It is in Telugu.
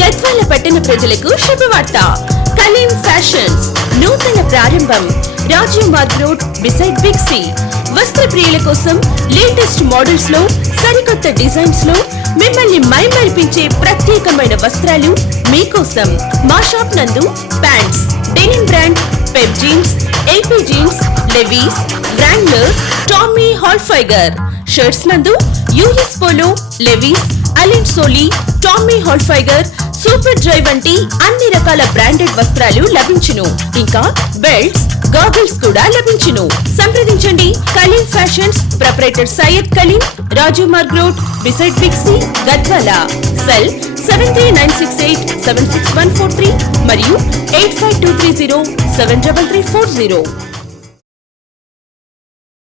గద్వాల పట్టణ ప్రజలకు శుభవార్త. కలీం ఫ్యాషన్స్ నూతన ప్రారంభం. Rajiv Marg road beside big C. వస్త్ర ప్రియుల కోసం లేటెస్ట్ మోడల్స్ లో సరికొత్త డిజైన్స్ లో మిమ్మల్ని మైమరిపించే ప్రత్యేకమైన వస్త్రాలు మీకోసం. మా షాప్ నందు pants, denim brand, Pep jeans, LP jeans, levies, వ్రాంగ్లర్, Tommy హాల్ఫైగర్. Shirts నందు US polo, levies, Allen Solly, Tommy హాల్ఫైగర్, super dry వంటి అన్ని రకాల బ్రాండెడ్ వస్త్రాలు లభించును. ఇంకా బెల్ట్స్, గాగుల్స్ కూడా లభించును. సంప్రదించండి Kaleem fashions, proprietor Syed Kaleem, Rajiv Marg road beside big C, Gadwal. Cell 7396876143 మరియు 8523073340.